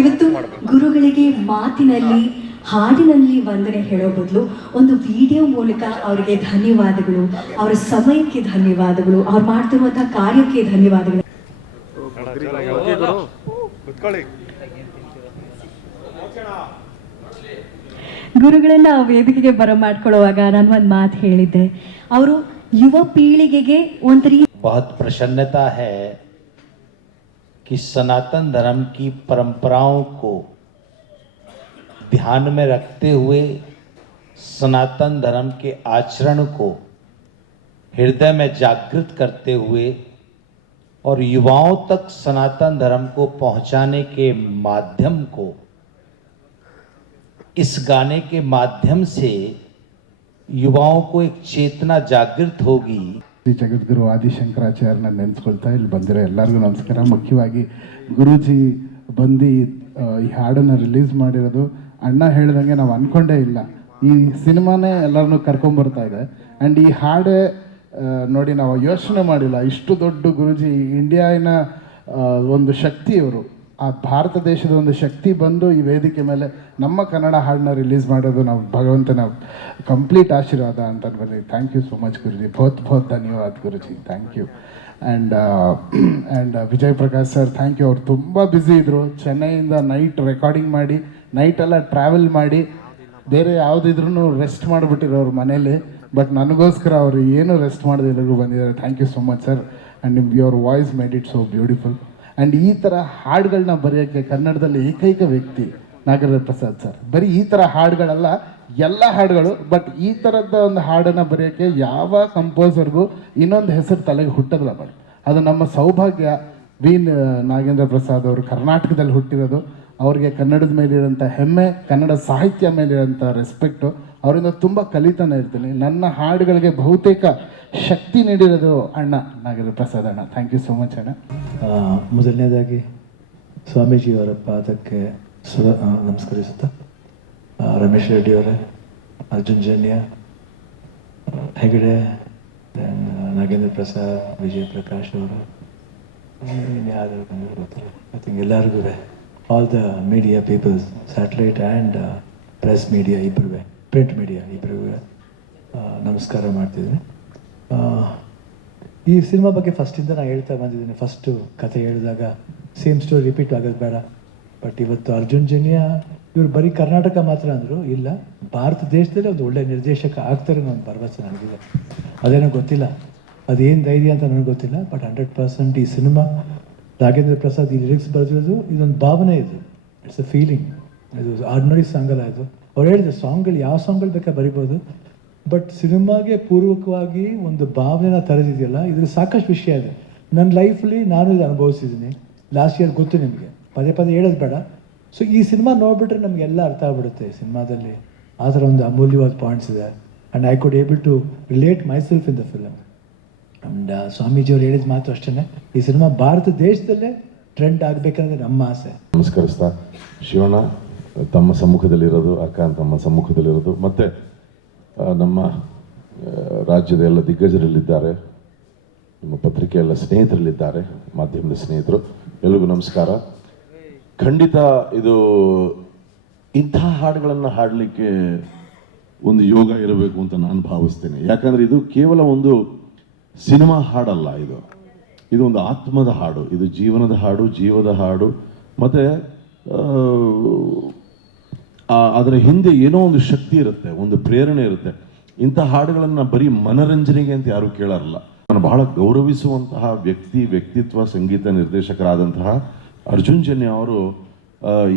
ಇವತ್ತು ಗುರುಗಳಿಗೆ ಮಾತಿನಲ್ಲಿ ಹಾಡಿನಲ್ಲಿ ವಂದನೆ ಹೇಳೋ ಬದಲು ಒಂದು ವಿಡಿಯೋ ಮೂಲಕ ಅವರಿಗೆ ಧನ್ಯವಾದಗಳು, ಅವರ ಸಮಯಕ್ಕೆ ಧನ್ಯವಾದಗಳು, ಅವ್ರು ಮಾಡ್ತಿರುವಂತಹ ಕಾರ್ಯಕ್ಕೆ ಧನ್ಯವಾದಗಳು. ಗುರುಗಳನ್ನ ವೇದಿಕೆಗೆ ಬರಮಾಡ್ಕೊಳ್ಳುವಾಗ ನಾನು ಒಂದು ಮಾತು ಹೇಳಿದ್ದೆ, ಅವರು ಯುವ ಪೀಳಿಗೆಗೆ ಒಂಥರ बहुत प्रसन्नता है कि सनातन धर्म की परंपराओं को ध्यान में रखते हुए सनातन धर्म के आचरण को हृदय में जागृत करते हुए और युवाओं तक सनातन धर्म को पहुंचाने के माध्यम को इस गाने के माध्यम से युवाओं को एक चेतना जागृत होगी. ಜಗದ್ಗುರು ಆದಿಶಂಕರಾಚಾರ್ಯನ ನೆನೆಸ್ಕೊಳ್ತಾ ಇಲ್ಲಿ ಬಂದಿರೋ ಎಲ್ಲರಿಗೂ ನಮಸ್ಕಾರ. ಮುಖ್ಯವಾಗಿ ಗುರೂಜಿ ಬಂದು ಈ ಹಾಡನ್ನು ರಿಲೀಸ್ ಮಾಡಿರೋದು ಅಣ್ಣ ಹೇಳ್ದಂಗೆ ನಾವು ಅಂದ್ಕೊಂಡೇ ಇಲ್ಲ. ಈ ಸಿನಿಮಾನೇ ಎಲ್ಲರನ್ನೂ ಕರ್ಕೊಂಬರ್ತಾ ಇದೆ. ಆ್ಯಂಡ್ ಈ ಹಾಡೇ ನೋಡಿ ನಾವು ಯೋಚನೆ ಮಾಡಿಲ್ಲ, ಇಷ್ಟು ದೊಡ್ಡ ಗುರೂಜಿ ಇಂಡಿಯಾನ ಒಂದು ಶಕ್ತಿ, ಇವರು ಆ ಭಾರತ ದೇಶದ ಒಂದು ಶಕ್ತಿ ಬಂದು ಈ ವೇದಿಕೆ ಮೇಲೆ ನಮ್ಮ ಕನ್ನಡ ಹಾಡನ್ನ ರಿಲೀಸ್ ಮಾಡೋದು ನಾವು ಭಗವಂತನ ಕಂಪ್ಲೀಟ್ ಆಶೀರ್ವಾದ ಅಂತ ಅನ್ಕೊಂಡ್ವಿ. Thank you so much Guruji, ಬಹುತ್ ಧನ್ಯವಾದ Guruji, thank you. And Vijay Prakash sir thank you. ಅವ್ರು ತುಂಬ ಬ್ಯುಸಿ ಇದ್ದರು. ಚೆನ್ನೈಯಿಂದ ನೈಟ್ ರೆಕಾರ್ಡಿಂಗ್ ಮಾಡಿ, ನೈಟೆಲ್ಲ ಟ್ರಾವೆಲ್ ಮಾಡಿ, ಬೇರೆ ಯಾವುದಿದ್ರೂ ರೆಸ್ಟ್ ಮಾಡಿಬಿಟ್ಟಿರೋರು ಮನೇಲಿ. ಬಟ್ ನನಗೋಸ್ಕರ ಅವರು ಏನು ರೆಸ್ಟ್ ಮಾಡದೆ ಎಲ್ಲರಿಗೂ ಬಂದಿದ್ದಾರೆ. Thank you so much sir. And your voice made it so beautiful. And ಈ ಥರ ಹಾಡುಗಳನ್ನ ಬರೆಯೋಕ್ಕೆ ಕನ್ನಡದಲ್ಲಿ ಏಕೈಕ ವ್ಯಕ್ತಿ ನಾಗೇಂದ್ರ ಪ್ರಸಾದ್ ಸರ್. ಬರೀ ಈ ಥರ ಹಾಡುಗಳಲ್ಲ, ಎಲ್ಲ ಹಾಡುಗಳು, ಬಟ್ ಈ ಥರದ ಒಂದು ಹಾಡನ್ನು ಬರೆಯೋಕ್ಕೆ ಯಾವ ಕಂಪೋಸರ್ಗೂ ಇನ್ನೊಂದು ಹೆಸರು ತಲೆಗೆ ಹುಟ್ಟೋದಿಲ್ಲ. ಬಟ್ ಅದು ನಮ್ಮ ಸೌಭಾಗ್ಯ. ನಾಗೇಂದ್ರ ಪ್ರಸಾದ್ ಅವರು ಕರ್ನಾಟಕದಲ್ಲಿ ಹುಟ್ಟಿರೋದು, ಅವ್ರಿಗೆ ಕನ್ನಡದ ಮೇಲಿರೋಂಥ ಹೆಮ್ಮೆ, ಕನ್ನಡ ಸಾಹಿತ್ಯ ಮೇಲಿರೋಂಥ ರೆಸ್ಪೆಕ್ಟು, ಅವರಿಂದ ತುಂಬ ಕಲಿತಾನೆ ಇರ್ತೀನಿ. ನನ್ನ ಹಾಡುಗಳಿಗೆ ಬಹುತೇಕ ಶಕ್ತಿ ನೀಡಿರೋದು ಅಣ್ಣ ನಾಗೇಂದ್ರ ಪ್ರಸಾದ್ ಅಣ್ಣ. ಥ್ಯಾಂಕ್ ಯು ಸೋ ಮಚ್ ಅಣ್ಣ. ಮೊದಲನೇದಾಗಿ ಸ್ವಾಮೀಜಿಯವರ ಪಾದಕ್ಕೆ ನಮಸ್ಕರಿಸುತ್ತಾ, ರಮೇಶ್ ರೆಡ್ಡಿ ಅವರೇ, ಅರ್ಜುನ್ ಜನ್ಯ, ಹೆಗಡೆ, ನಾಗೇಂದ್ರ ಪ್ರಸಾದ್, ವಿಜಯ್ ಪ್ರಕಾಶ್ ಅವರು, ಯಾರು ಗೊತ್ತಿಲ್ಲ, ಐ ಥಿಂಕ್ ಎಲ್ಲರಿಗೂ, all the media peoples, satellite and press media ಇಬ್ಬರೂ, ಪ್ರಿಂಟ್ ಮೀಡಿಯಾ ಇಬ್ಬರಿಗೂ ನಮಸ್ಕಾರ ಮಾಡ್ತಿದ್ದೀನಿ. ಈ ಸಿನಿಮಾ ಬಗ್ಗೆ ಫಸ್ಟಿಂದ ನಾನು ಹೇಳ್ತಾ ಬಂದಿದ್ದೀನಿ. ಫಸ್ಟು ಕತೆ ಹೇಳಿದಾಗ ಸೇಮ್ ಸ್ಟೋರಿ ರಿಪೀಟ್ ಆಗೋದು ಬೇಡ. ಬಟ್ ಇವತ್ತು ಅರ್ಜುನ್ ಜನ್ಯ ಇವರು ಬರೀ ಕರ್ನಾಟಕ ಮಾತ್ರ ಅಂದರು, ಇಲ್ಲ ಭಾರತ ದೇಶದಲ್ಲಿ ಒಂದು ಒಳ್ಳೆಯ ನಿರ್ದೇಶಕ ಆಗ್ತಾರೆ ಅನ್ನೋ ಒಂದು ಭರವಸೆ ನನಗಿದೆ. ಅದೇನೋ ಗೊತ್ತಿಲ್ಲ, ಅದೇನು ಧೈರ್ಯ ಅಂತ ನನಗೆ ಗೊತ್ತಿಲ್ಲ. ಬಟ್ 100% ಈ ಸಿನಿಮಾ ನಾಗೇಂದ್ರ ಪ್ರಸಾದ್ ಈ ಲಿರಿಕ್ಸ್ ಬರೆದಿರೋದು ಇದೊಂದು ಭಾವನೆ, ಇದು ಇಟ್ಸ್ ಅ ಫೀಲಿಂಗ್. ಇದು ಆರ್ಡಿನರಿ ಸಾಂಗಲ್ಲ ಇದು. ಅವ್ರು ಹೇಳಿದ್ರು ಸಾಂಗ್ಗಳು ಯಾವ ಸಾಂಗ್ಗಳು ಬೇಕಾ ಬರಿಬೋದು, ಬಟ್ ಸಿನಿಮಾಗೆ ಪೂರ್ವಕವಾಗಿ ಒಂದು ಭಾವನೆನ ತರೆದಿದೆಯಲ್ಲ, ಇದ್ರ ಸಾಕಷ್ಟು ವಿಷಯ ಇದೆ. ನನ್ನ ಲೈಫಲ್ಲಿ ನಾನು ಇದು ಅನುಭವಿಸಿದ್ದೀನಿ. ಲಾಸ್ಟ್ ಇಯರ್ ಗೊತ್ತು ನಿಮಗೆ, ಪದೇ ಪದೇ ಹೇಳೋದು ಬೇಡ. ಸೊ ಈ ಸಿನಿಮಾ ನೋಡಿಬಿಟ್ರೆ ನಮಗೆಲ್ಲ ಅರ್ಥ ಆಗ್ಬಿಡುತ್ತೆ. ಸಿನಿಮಾದಲ್ಲಿ ಆ ಥರ ಒಂದು ಅಮೂಲ್ಯವಾದ ಪಾಯಿಂಟ್ಸ್ ಇದೆ. And I could able to relate myself in the film. And ಸ್ವಾಮೀಜಿಯವ್ರು ಹೇಳಿದ ಮಾತು ಅಷ್ಟೇ, ಈ ಸಿನಿಮಾ ಭಾರತ ದೇಶದಲ್ಲೇ ಟ್ರೆಂಡ್ ಆಗಬೇಕನ್ನೋದು ನಮ್ಮ ಆಸೆ. ನಮಸ್ಕರಿಸ್ತಾ, ಶಿವಣ್ಣ ತಮ್ಮ ಸಮ್ಮುಖದಲ್ಲಿರೋದು, ಅಕ್ಕ ತಮ್ಮ ಸಮ್ಮುಖದಲ್ಲಿರೋದು, ಮತ್ತು ನಮ್ಮ ರಾಜ್ಯದ ಎಲ್ಲ ದಿಗ್ಗಜರಲ್ಲಿದ್ದಾರೆ, ನಿಮ್ಮ ಪತ್ರಿಕೆ ಎಲ್ಲ ಸ್ನೇಹಿತರಲ್ಲಿದ್ದಾರೆ, ಮಾಧ್ಯಮದ ಸ್ನೇಹಿತರು, ಎಲ್ರಿಗೂ ನಮಸ್ಕಾರ. ಖಂಡಿತ ಇದು ಇಂಥ ಹಾಡುಗಳನ್ನು ಹಾಡಲಿಕ್ಕೆ ಒಂದು ಯೋಗ ಇರಬೇಕು ಅಂತ ನಾನು ಭಾವಿಸ್ತೇನೆ. ಯಾಕಂದರೆ ಇದು ಕೇವಲ ಒಂದು ಸಿನಿಮಾ ಹಾಡಲ್ಲ, ಇದು ಒಂದು ಆತ್ಮದ ಹಾಡು, ಇದು ಜೀವನದ ಹಾಡು, ಜೀವದ ಹಾಡು. ಮತ್ತು ಅದರ ಹಿಂದೆ ಏನೋ ಒಂದು ಶಕ್ತಿ ಇರುತ್ತೆ, ಒಂದು ಪ್ರೇರಣೆ ಇರುತ್ತೆ. ಇಂಥ ಹಾಡುಗಳನ್ನು ಬರೀ ಮನರಂಜನೆಗೆ ಅಂತ ಯಾರೂ ಕೇಳಾರಲ್ಲ. ನಾನು ಬಹಳ ಗೌರವಿಸುವಂತಹ ವ್ಯಕ್ತಿತ್ವ, ಸಂಗೀತ ನಿರ್ದೇಶಕರಾದಂತಹ ಅರ್ಜುನ್ ಜನ್ಯ ಅವರು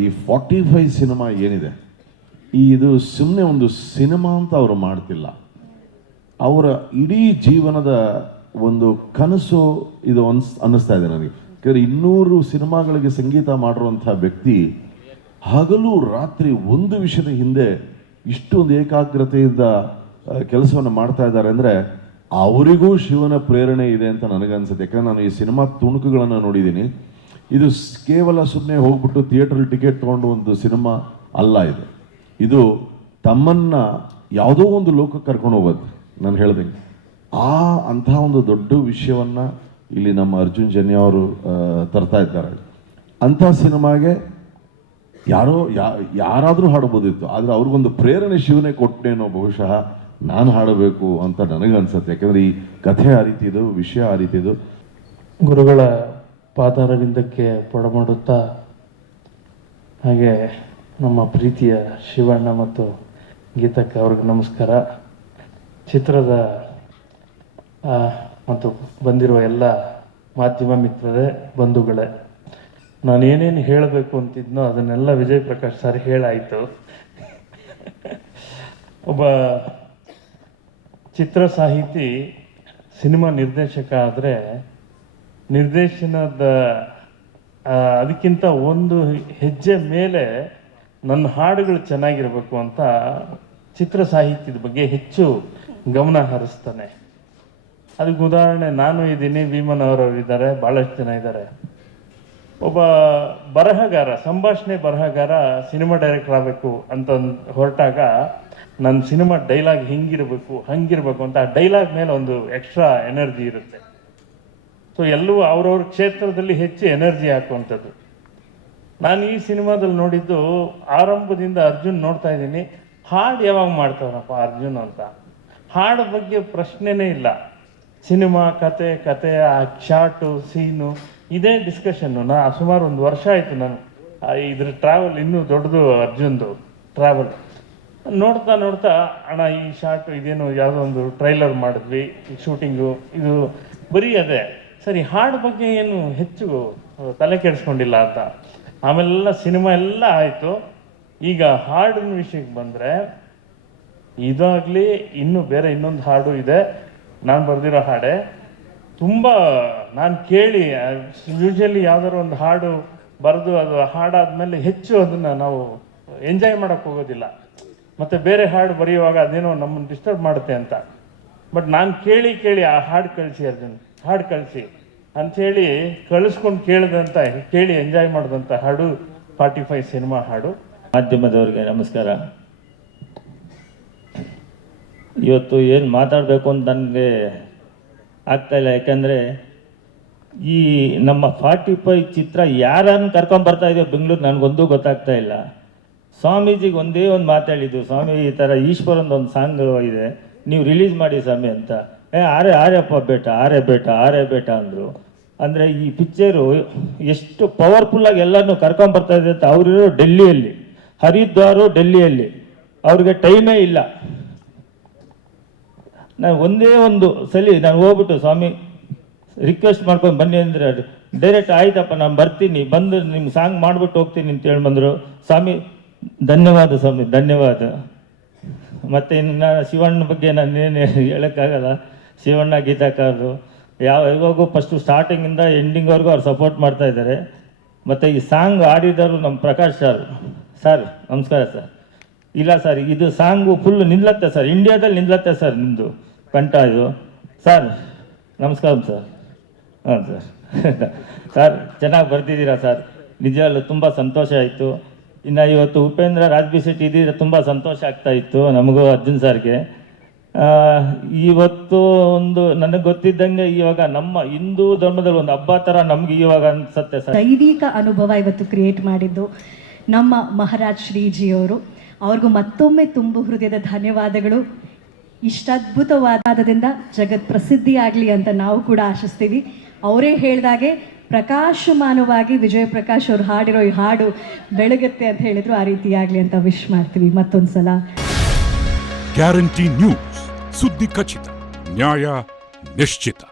ಈ 45 ಸಿನಿಮಾ ಏನಿದೆ, ಇದು ಸುಮ್ಮನೆ ಒಂದು ಸಿನಿಮಾ ಅಂತ ಅವರು ಮಾಡ್ತಿಲ್ಲ. ಅವರ ಇಡೀ ಜೀವನದ ಒಂದು ಕನಸು ಇದು ಅನ್ನಿಸ್ತಾ ಇದೆ ನನಗೆ. ಯಾಕಂದರೆ 200 ಸಿನಿಮಾಗಳಿಗೆ ಸಂಗೀತ ಮಾಡಿರುವಂಥ ವ್ಯಕ್ತಿ ಹಗಲು ರಾತ್ರಿ ಒಂದು ವಿಷಯದ ಹಿಂದೆ ಇಷ್ಟೊಂದು ಏಕಾಗ್ರತೆಯಿಂದ ಕೆಲಸವನ್ನು ಮಾಡ್ತಾ ಇದ್ದಾರೆ ಅಂದರೆ ಅವರಿಗೂ ಶಿವನ ಪ್ರೇರಣೆ ಇದೆ ಅಂತ ನನಗನ್ಸುತ್ತೆ. ಯಾಕಂದರೆ ನಾನು ಈ ಸಿನಿಮಾ ತುಣುಕುಗಳನ್ನು ನೋಡಿದ್ದೀನಿ. ಇದು ಕೇವಲ ಸುಮ್ಮನೆ ಹೋಗ್ಬಿಟ್ಟು ಥಿಯೇಟ್ರಲ್ಲಿ ಟಿಕೆಟ್ ತೊಗೊಂಡು ಒಂದು ಸಿನಿಮಾ ಅಲ್ಲ, ಇದು ತಮ್ಮನ್ನು ಯಾವುದೋ ಒಂದು ಲೋಕಕ್ಕೆ ಕರ್ಕೊಂಡು ಹೋಗೋದು. ನಾನು ಹೇಳ್ದಂಗೆ ಅಂತಹ ಒಂದು ದೊಡ್ಡ ವಿಷಯವನ್ನು ಇಲ್ಲಿ ನಮ್ಮ ಅರ್ಜುನ್ ಜನ್ಯ ಅವರು ತರ್ತಾ ಇದ್ದಾರೆ. ಅಂಥ ಸಿನಿಮಾಗೆ ಯಾರಾದರೂ ಹಾಡ್ಬೋದಿತ್ತು, ಆದರೆ ಅವ್ರಿಗೊಂದು ಪ್ರೇರಣೆ ಶಿವನೇ ಕೊಟ್ಟನೇನೋ ಬಹುಶಃ ನಾನು ಹಾಡಬೇಕು ಅಂತ ನನಗನ್ಸುತ್ತೆ. ಯಾಕಂದರೆ ಈ ಕಥೆ ಆ ರೀತಿದು, ವಿಷಯ ಆ ರೀತಿದು. ಗುರುಗಳ ಪಾದಾರವಿಂದಕ್ಕೆ ಪೊಡಮಾಡುತ್ತಾ, ಹಾಗೆ ನಮ್ಮ ಪ್ರೀತಿಯ ಶಿವಣ್ಣ ಮತ್ತು ಗೀತಕ್ಕ ಅವ್ರಿಗೆ ನಮಸ್ಕಾರ. ಚಿತ್ರದ ಮತ್ತು ಬಂದಿರುವ ಎಲ್ಲ ಮಾಧ್ಯಮ ಮಿತ್ರರೇ, ಬಂಧುಗಳೇ, ನಾನು ಏನೇನು ಹೇಳಬೇಕು ಅಂತಿದ್ನೋ ಅದನ್ನೆಲ್ಲ ವಿಜಯ್ ಪ್ರಕಾಶ್ ಸರ್ ಹೇಳಾಯಿತು. ಒಬ್ಬ ಚಿತ್ರ ಸಾಹಿತಿ ಸಿನಿಮಾ ನಿರ್ದೇಶಕ ಆದರೆ ನಿರ್ದೇಶನದ ಅದಕ್ಕಿಂತ ಒಂದು ಹೆಜ್ಜೆ ಮೇಲೆ ನನ್ನ ಹಾಡುಗಳು ಚೆನ್ನಾಗಿರಬೇಕು ಅಂತ ಚಿತ್ರ ಸಾಹಿತ್ಯದ ಬಗ್ಗೆ ಹೆಚ್ಚು ಗಮನ ಹರಿಸ್ತಾನೆ. ಅದಕ್ಕೆ ಉದಾಹರಣೆ ನಾನು ಇದ್ದೀನಿ, ಭೀಮನ್ ಅವರವರು ಇದ್ದಾರೆ, ಭಾಳಷ್ಟು ಜನ ಇದ್ದಾರೆ. ಒಬ್ಬ ಬರಹಗಾರ, ಸಂಭಾಷಣೆ ಬರಹಗಾರ ಸಿನಿಮಾ ಡೈರೆಕ್ಟರ್ ಆಗಬೇಕು ಅಂತ ಹೊರಟಾಗ ನನ್ನ ಸಿನಿಮಾ ಡೈಲಾಗ್ ಹಿಂಗಿರಬೇಕು ಹಂಗಿರಬೇಕು ಅಂತ ಆ ಡೈಲಾಗ್ ಮೇಲೆ ಒಂದು ಎಕ್ಸ್ಟ್ರಾ ಎನರ್ಜಿ ಇರುತ್ತೆ. ಸೊ ಎಲ್ಲವೂ ಅವ್ರವ್ರ ಕ್ಷೇತ್ರದಲ್ಲಿ ಹೆಚ್ಚು ಎನರ್ಜಿ ಹಾಕುವಂಥದ್ದು. ನಾನು ಈ ಸಿನಿಮಾದಲ್ಲಿ ನೋಡಿದ್ದು ಆರಂಭದಿಂದ ಅರ್ಜುನ್ ನೋಡ್ತಾ ಇದ್ದೀನಿ, ಹಾಡು ಯಾವಾಗ ಮಾಡ್ತಾವನಪ್ಪ ಅರ್ಜುನ್ ಅಂತ. ಹಾಡು ಬಗ್ಗೆ ಪ್ರಶ್ನೆನೇ ಇಲ್ಲ. ಸಿನಿಮಾ ಕತೆ ಆ ಶಾರ್ಟು ಸೀನು ಇದೇ ಡಿಸ್ಕಷನ್ನು. ಸುಮಾರು 1 ವರ್ಷ ಆಯಿತು ನಾನು ಇದ್ರ ಟ್ರಾವೆಲ್, ಇನ್ನೂ ದೊಡ್ಡದು ಅರ್ಜುನ್ದು ಟ್ರಾವೆಲ್. ನೋಡ್ತಾ ಅಣ್ಣ ಈ ಶಾರ್ಟ್ ಇದೇನು ಯಾವುದೋ ಒಂದು ಟ್ರೈಲರ್ ಮಾಡಿದ್ವಿ, ಶೂಟಿಂಗು ಇದು ಬರೀ ಅದೇ, ಸರಿ ಹಾಡು ಬಗ್ಗೆ ಏನು ಹೆಚ್ಚು ತಲೆ ಕೆಡಿಸ್ಕೊಂಡಿಲ್ಲ ಅಂತ. ಆಮೇಲೆಲ್ಲ ಸಿನಿಮಾ ಎಲ್ಲ ಆಯಿತು. ಈಗ ಹಾಡಿನ ವಿಷಯಕ್ಕೆ ಬಂದರೆ ಇದಾಗಲಿ ಇನ್ನೂ ಬೇರೆ ಇನ್ನೊಂದು ಹಾಡು ಇದೆ, ನಾನು ಬರೆದಿರೋ ಹಾಡೆ. ತುಂಬ ನಾನು ಕೇಳಿ ಯೂಶ್ವಲಿ ಯಾವ್ದಾದ್ರು ಒಂದು ಹಾಡು ಬರೆದು ಅದು ಹಾಡಾದ್ಮೇಲೆ ಹೆಚ್ಚು ಅದನ್ನು ನಾವು ಎಂಜಾಯ್ ಮಾಡೋಕ್ಕೆ ಹೋಗೋದಿಲ್ಲ. ಮತ್ತು ಬೇರೆ ಹಾಡು ಬರೆಯುವಾಗ ಅದೇನೋ ನಮ್ಮನ್ನು ಡಿಸ್ಟರ್ಬ್ ಮಾಡುತ್ತೆ ಅಂತ. ಬಟ್ ನಾನು ಕೇಳಿ ಆ ಹಾಡು ಕಳಿಸಿ ಅರ್ಜುನ್, ಹಾಡು ಕಳಿಸಿ ಅಂಥೇಳಿ ಕಳಿಸ್ಕೊಂಡು ಕೇಳಿ ಎಂಜಾಯ್ ಮಾಡಿದಂಥ ಹಾಡು 45 ಸಿನಿಮಾ ಹಾಡು. ಮಾಧ್ಯಮದವ್ರಿಗೆ ನಮಸ್ಕಾರ. ಇವತ್ತು ಏನು ಮಾತಾಡಬೇಕು ಅಂತ ನನಗೆ ಆಗ್ತಾಯಿಲ್ಲ. ಯಾಕಂದರೆ ಈ ನಮ್ಮ 45 ಚಿತ್ರ ಯಾರನ್ನು ಕರ್ಕೊಂಬರ್ತಾ ಇದೆಯೋ ಬೆಂಗಳೂರು ನನಗೊಂದು ಗೊತ್ತಾಗ್ತಾ ಇಲ್ಲ. ಸ್ವಾಮೀಜಿಗೆ ಒಂದೇ ಒಂದು ಮಾತಾಡಿದ್ದು, ಸ್ವಾಮಿ ಈ ಥರ ಈಶ್ವರಂದು ಒಂದು ಸಾಂಗ್ ಇದೆ, ನೀವು ರಿಲೀಸ್ ಮಾಡಿ ಸ್ವಾಮಿ ಅಂತ. ಆರ್ಯಪ್ಪ ಆರೆ ಬೇಟ ಅಂದರು. ಅಂದರೆ ಈ ಪಿಕ್ಚರು ಎಷ್ಟು ಪವರ್ಫುಲ್ಲಾಗಿ ಎಲ್ಲನೂ ಕರ್ಕೊಂಬರ್ತಾ ಇದೆ ಅಂತ. ಅವರಿರೋ ಡೆಲ್ಲಿಯಲ್ಲಿ, ಹರಿದ್ವಾರು ಡೆಲ್ಲಿಯಲ್ಲಿ, ಅವ್ರಿಗೆ ಟೈಮೇ ಇಲ್ಲ. ನಾನು ಒಂದೇ ಒಂದು ಸಲ ನಾನು ಹೋಗ್ಬಿಟ್ಟು ಸ್ವಾಮಿ ರಿಕ್ವೆಸ್ಟ್ ಮಾಡ್ಕೊಂಡು ಬನ್ನಿ ಅಂದರೆ ಡೈರೆಕ್ಟ್ ಆಯ್ತಪ್ಪ ನಾನು ಬರ್ತೀನಿ, ಬಂದು ನಿಮ್ಗೆ ಸಾಂಗ್ ಮಾಡಿಬಿಟ್ಟು ಹೋಗ್ತೀನಿ ಅಂತೇಳಿ ಬಂದರು. ಸ್ವಾಮಿ ಧನ್ಯವಾದ ಸ್ವಾಮಿ, ಧನ್ಯವಾದ. ಮತ್ತು ಇನ್ನು ನಾನು ಶಿವಣ್ಣ ಬಗ್ಗೆ ನಾನೇನು ಹೇಳೋಕ್ಕಾಗಲ್ಲ. ಶಿವಣ್ಣ ಗೀತಾಕಾರರು ಇವಾಗೂ ಫಸ್ಟು ಸ್ಟಾರ್ಟಿಂಗಿಂದ ಎಂಡಿಂಗ್ವರೆಗೂ ಅವ್ರು ಸಪೋರ್ಟ್ ಮಾಡ್ತಾ ಇದ್ದಾರೆ. ಮತ್ತು ಈ ಸಾಂಗ್ ಆಡಿದವರು ನಮ್ಮ ಪ್ರಕಾಶ್ ಸರ್ ನಮಸ್ಕಾರ ಸರ್. ಇಲ್ಲ ಸರ್, ಇದು ಸಾಂಗು ಫುಲ್ ನಿಲ್ಲತ್ತೆ ಸರ್, ಇಂಡಿಯಾದಲ್ಲಿ ನಿಲ್ಲತ್ತೆ ಸರ್ ನಿಮ್ಮದು ಕಂಠ ಇದು. ಸರ್ ನಮಸ್ಕಾರ ಸರ್. ಹಾಂ ಸರ್. ಸರ್ ಚೆನ್ನಾಗಿ ಬರ್ತಿದ್ದೀರಾ ಸರ್, ನಿಜವಲ್ಲೂ ತುಂಬ ಸಂತೋಷ ಆಯಿತು. ಇನ್ನು ಇವತ್ತು ಉಪೇಂದ್ರ ರಾಜ್ಬಿಸೆಟ್ ಇದ್ದಿದ್ರೆ ತುಂಬ ಸಂತೋಷ ಆಗ್ತಾಯಿತ್ತು ನಮಗೂ, ಅರ್ಜುನ್ ಸರ್ಗೆ. ಇವತ್ತು ಒಂದು ನನಗೆ ಗೊತ್ತಿದ್ದಂಗೆ ಇವಾಗ ನಮ್ಮ ಹಿಂದೂ ಧರ್ಮದಲ್ಲಿ ಒಂದು ಹಬ್ಬ ಥರ ನಮ್ಗೆ ಇವಾಗ ಅನ್ಸುತ್ತೆ ಸರ್. ದೈವಿಕ ಅನುಭವ ಇವತ್ತು ಕ್ರಿಯೇಟ್ ಮಾಡಿದ್ದು ನಮ್ಮ ಮಹಾರಾಜ್ ಶ್ರೀಜಿಯವರು. ಅವ್ರಿಗೂ ಮತ್ತೊಮ್ಮೆ ತುಂಬು ಹೃದಯದ ಧನ್ಯವಾದಗಳು. ಇಷ್ಟ ಅದ್ಭುತವಾದದಿಂದ ಜಗತ್ ಪ್ರಸಿದ್ಧಿಯಾಗಲಿ ಅಂತ ನಾವು ಕೂಡ ಆಶಿಸ್ತೀವಿ. ಅವರೇ ಹೇಳಿದಾಗೆ ಪ್ರಕಾಶಮಾನವಾಗಿ ವಿಜಯ್ ಪ್ರಕಾಶ್ ಅವ್ರು ಹಾಡಿರೋ ಈ ಹಾಡು ಬೆಳಗುತ್ತೆ ಅಂತ ಹೇಳಿದ್ರು, ಆ ರೀತಿಯಾಗಲಿ ಅಂತ ವಿಶ್ ಮಾಡ್ತೀವಿ ಮತ್ತೊಂದು ಸಲ. ಗ್ಯಾರಂಟಿ ನ್ಯೂಸ್, ಸುದ್ದಿ ಖಚಿತ, ನ್ಯಾಯ ನಿಶ್ಚಿತ.